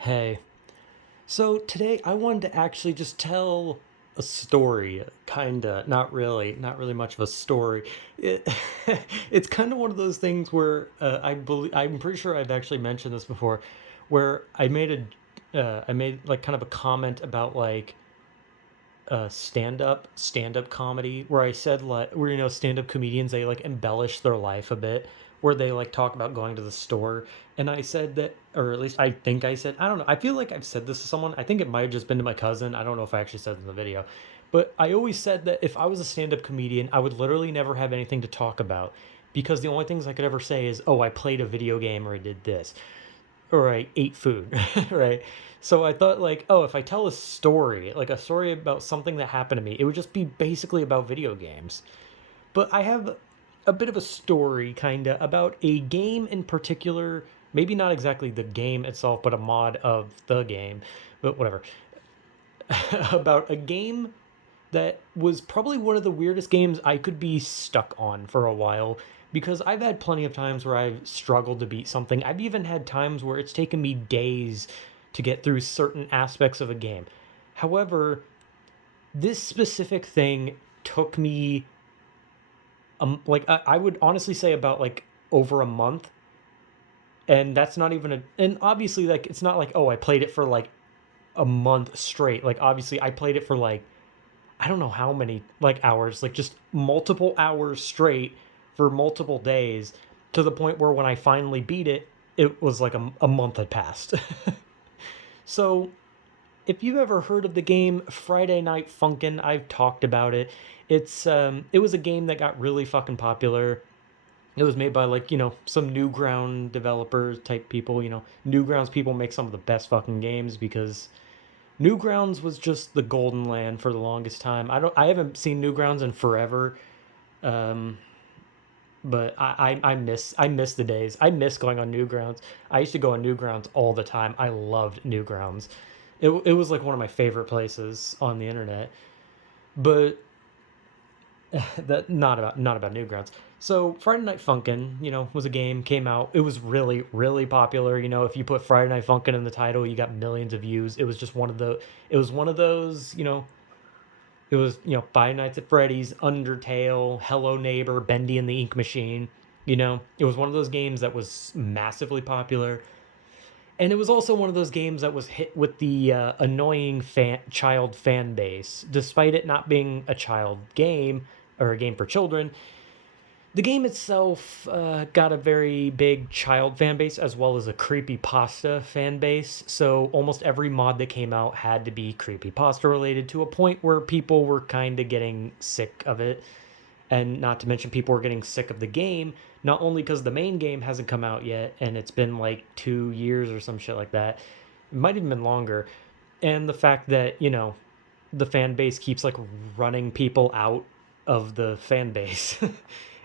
Hey, so today I wanted to actually just tell a story, kinda, not really much of a story. It, it's kind of one of those things where I'm pretty sure I've actually mentioned this before, where I made like kind of a comment about like stand up comedy where I said like where stand up comedians they like embellish their life a bit where they like talk about going to the store, and I said that, or at least I think I said, I don't know, I feel like I've said this to someone. I think it might have just been to my cousin. I don't know if I actually said it in the video, but I always said that if I was a stand-up comedian I would literally never have anything to talk about because the only things I could ever say is, oh, I played a video game or I did this or I ate food, right? So I thought like, oh, if I tell a story, like a story about something that happened to me, it would just be basically about video games. But I have a bit of a story kind of about a game in particular, maybe not exactly the game itself, but a mod of the game, but whatever. About a game that was probably one of the weirdest games I could be stuck on for a while because I've had plenty of times where I've struggled to beat something. I've even had times where it's taken me days to get through certain aspects of a game. However, this specific thing took me like I would honestly say about like over a month, and that's not even a, and obviously like it's not like, oh, I played it for like a month straight. Like obviously I played it for like, I don't know how many like hours, like just multiple hours straight for multiple days, to the point where when I finally beat it, it was like a month had passed. So, if you've ever heard of the game Friday Night Funkin', I've talked about it. It was a game that got really fucking popular. It was made by like, some Newground developers type people, Newgrounds people make some of the best fucking games because Newgrounds was just the golden land for the longest time. I haven't seen Newgrounds in forever. Um, but I miss the days. I miss going on Newgrounds. I used to go on Newgrounds all the time. I loved Newgrounds. It was like one of my favorite places on the internet. But that not about Newgrounds. So Friday Night Funkin', was a game, came out. It was really really popular. If you put Friday Night Funkin' in the title, you got millions of views. It was just one of the. It was one of those. It was Five Nights at Freddy's, Undertale, Hello Neighbor, Bendy and the Ink Machine. It was one of those games that was massively popular, and it was also one of those games that was hit with the annoying child fan base. Despite it not being a child game or a game for children, the game itself got a very big child fan base as well as a creepypasta fan base. So almost every mod that came out had to be creepypasta related, to a point where people were kind of getting sick of it. And not to mention, people were getting sick of the game, not only because the main game hasn't come out yet and it's been like 2 years or some shit like that. It might have been longer. And the fact that, the fan base keeps like running people out of the fan base.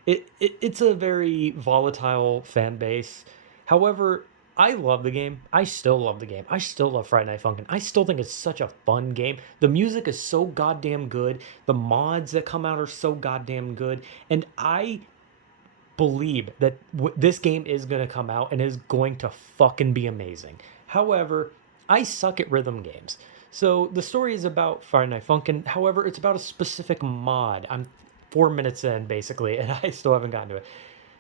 It's a very volatile fan base. However, I love the game. I still love the game. I still love Friday Night Funkin'. I still think it's such a fun game. The music is so goddamn good. The mods that come out are so goddamn good. And I believe that this game is going to come out and is going to fucking be amazing. However, I suck at rhythm games. So the story is about Friday Night Funkin'. However, it's about a specific mod. I'm 4 minutes in basically, and I still haven't gotten to it.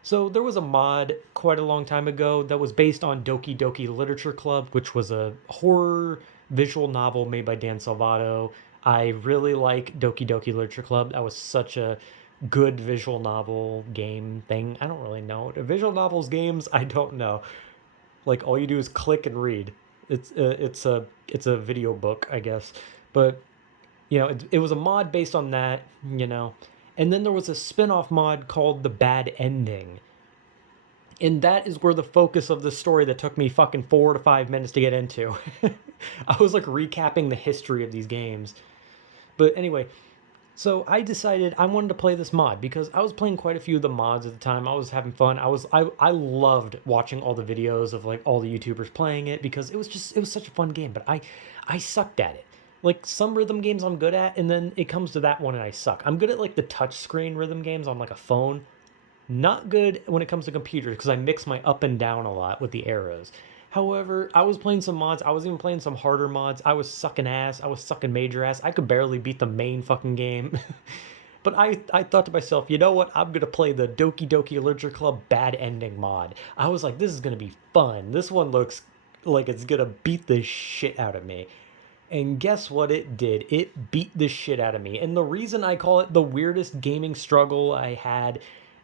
So there was a mod quite a long time ago that was based on Doki Doki Literature Club, which was a horror visual novel made by Dan Salvato. I really like Doki Doki Literature Club. That was such a good visual novel game thing. I don't really know. Visual novels games, I don't know. Like all you do is click and read. It's a video book, I guess. But it was a mod based on that, And then there was a spin-off mod called The Bad Ending. And that is where the focus of the story that took me fucking 4 to 5 minutes to get into. I was like recapping the history of these games. But anyway, so I decided I wanted to play this mod because I was playing quite a few of the mods at the time. I was having fun. I loved watching all the videos of like all the YouTubers playing it because it was such a fun game, but I sucked at it. Like some rhythm games I'm good at, and then it comes to that one and I suck. I'm good at like the touchscreen rhythm games on like a phone. Not good when it comes to computers because I mix my up and down a lot with the arrows. However, I was playing some mods. I was even playing some harder mods. I was sucking ass. I was sucking major ass. I could barely beat the main fucking game. But I thought to myself, you know what? I'm gonna play the Doki Doki Literature Club Bad Ending mod. I was like, this is gonna be fun. This one looks like it's gonna beat the shit out of me. And guess what it did? It beat the shit out of me. And the reason I call it the weirdest gaming struggle I had,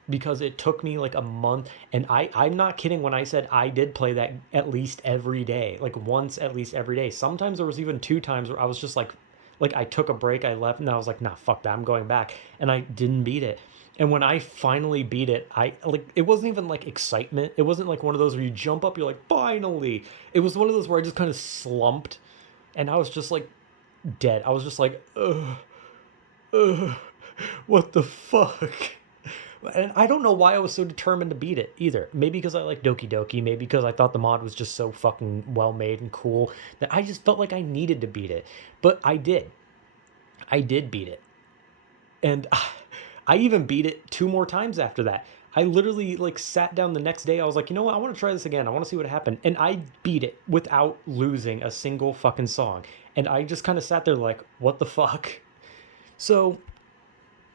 because it took me like a month, and I'm not kidding when I said I did play that at least every day, like once at least every day. Sometimes there was even two times where I was just like I took a break, I left, and I was like, nah, fuck that, I'm going back. And I didn't beat it. And when I finally beat it, I like it wasn't even like excitement. It wasn't like one of those where you jump up, you're like, finally. It was one of those where I just kind of slumped and I was just like dead. I was just like, ugh, what the fuck? And I don't know why I was so determined to beat it either. Maybe because I like Doki Doki, maybe because I thought the mod was just so fucking well made and cool that I just felt like I needed to beat it. But I did. I did beat it. And I even beat it two more times after that. I literally like sat down the next day. I was like, you know what? I want to try this again. I want to see what happened. And I beat it without losing a single fucking song. And I just kind of sat there like, what the fuck? So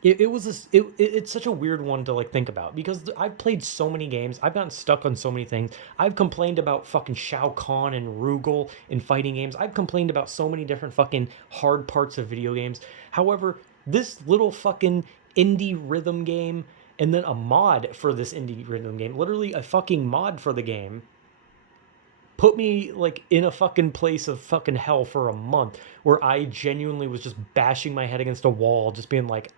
it was this, it's such a weird one to like think about because I've played so many games. I've gotten stuck on so many things. I've complained about fucking Shao Kahn and Rugal in fighting games. I've complained about so many different fucking hard parts of video games. However, this little fucking indie rhythm game and then a mod for this indie rhythm game, literally a fucking mod for the game, put me like in a fucking place of fucking hell for a month where I genuinely was just bashing my head against a wall, just being like,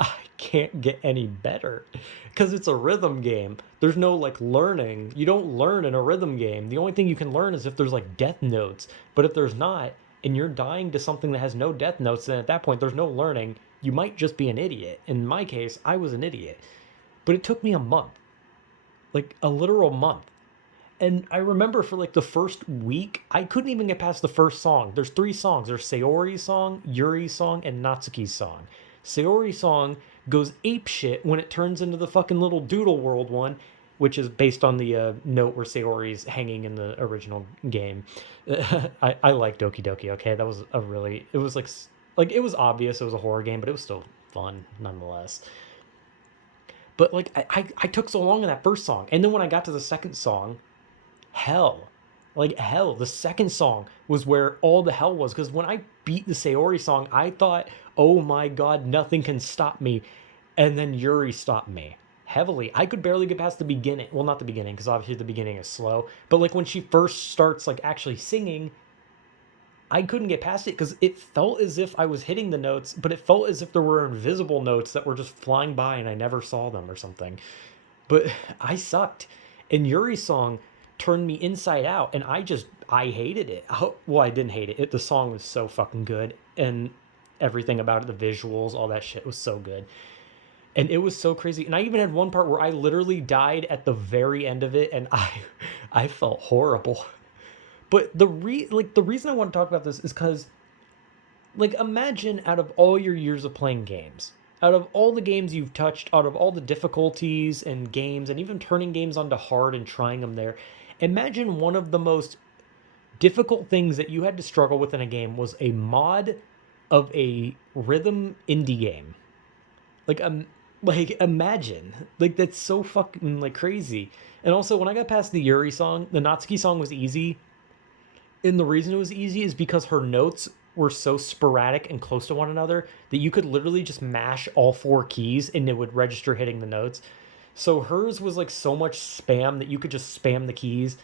I can't get any better because it's a rhythm game. There's no like learning. You don't learn in a rhythm game. The only thing you can learn is if there's like death notes. But if there's not, and you're dying to something that has no death notes, then at that point there's no learning. You might just be an idiot. In my case, I was an idiot. But it took me a month, like a literal month. And I remember for like the first week, I couldn't even get past the first song. There's three songs. There's Sayori's song, Yuri's song, and Natsuki's song. Sayori's song goes apeshit when it turns into the fucking little Doodle World one, which is based on the note where Sayori's hanging in the original game. I like Doki Doki, okay? That was a really, it was like it was obvious it was a horror game, but it was still fun nonetheless. But like I took so long in that first song. And then when I got to the second song, hell. Like hell. The second song was where all the hell was. Because when I beat the Sayori song, I thought, oh my god, nothing can stop me. And then Yuri stopped me heavily. I could barely get past the beginning. Well, not the beginning, because obviously the beginning is slow. But like when she first starts like actually singing, I couldn't get past it because it felt as if I was hitting the notes, but it felt as if there were invisible notes that were just flying by and I never saw them or something. But I sucked. And Yuri's song turned me inside out, and I hated it. Well, I didn't hate it. The song was so fucking good, and everything about it, the visuals, all that shit was so good. And it was so crazy. And I even had one part where I literally died at the very end of it, and I felt horrible. But the reason I want to talk about this is because, like, imagine out of all your years of playing games, out of all the games you've touched, out of all the difficulties and games, and even turning games onto hard and trying them there, imagine one of the most difficult things that you had to struggle with in a game was a mod of a rhythm indie game. Like imagine, like that's so fucking like crazy. And also, when I got past the Yuri song, the Natsuki song was easy. And the reason it was easy is because her notes were so sporadic and close to one another that you could literally just mash all four keys and it would register hitting the notes. So hers was like so much spam that you could just spam the keys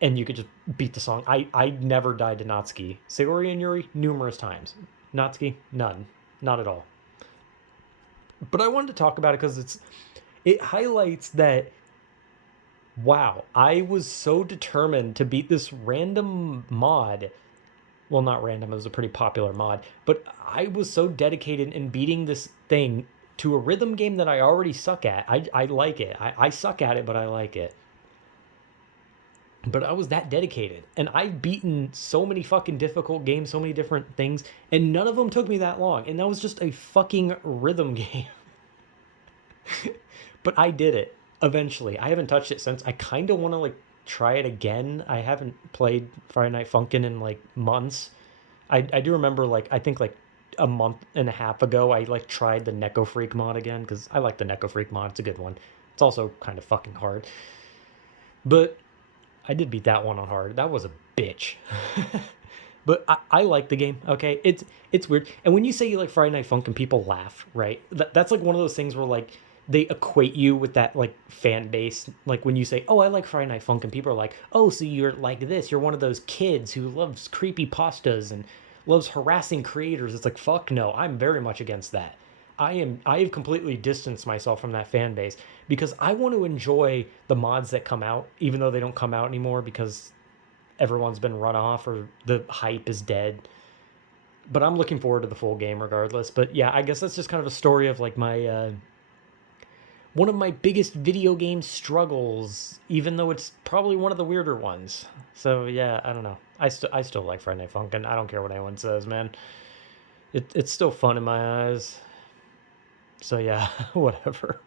and you could just beat the song. I never died to Natsuki. Sayori and Yuri, numerous times. Natsuki, none. Not at all. But I wanted to talk about it because it highlights that, wow, I was so determined to beat this random mod. Well, not random, it was a pretty popular mod. But I was so dedicated in beating this thing to a rhythm game that I already suck at. I like it. I suck at it, but I like it. But I was that dedicated. And I've beaten so many fucking difficult games, so many different things, and none of them took me that long. And that was just a fucking rhythm game. But I did it eventually. I haven't touched it since. I kind of want to like try it again. I haven't played Friday Night Funkin' in like months. I do remember like I think like a month and a half ago I like tried the Neko Freak mod again because I like the Neko Freak mod. It's a good one. It's also kind of fucking hard, but I did beat that one on hard. That was a bitch. But I like the game. Okay, it's weird. And when you say you like Friday Night Funk and people laugh, right? That's like one of those things where like they equate you with that like fan base. Like when you say, "Oh, I like Friday Night Funk," and people are like, "Oh, so you're like this? You're one of those kids who loves creepy pastas and loves harassing creators." It's like, fuck no. I'm very much against that. I have completely distanced myself from that fan base because I want to enjoy the mods that come out, even though they don't come out anymore because everyone's been run off or the hype is dead. But I'm looking forward to the full game regardless. But yeah, I guess that's just kind of a story of like my one of my biggest video game struggles, even though it's probably one of the weirder ones. So yeah, I don't know. I still like Friday Night Funk, and I don't care what anyone says, man. It's still fun in my eyes. So yeah, whatever.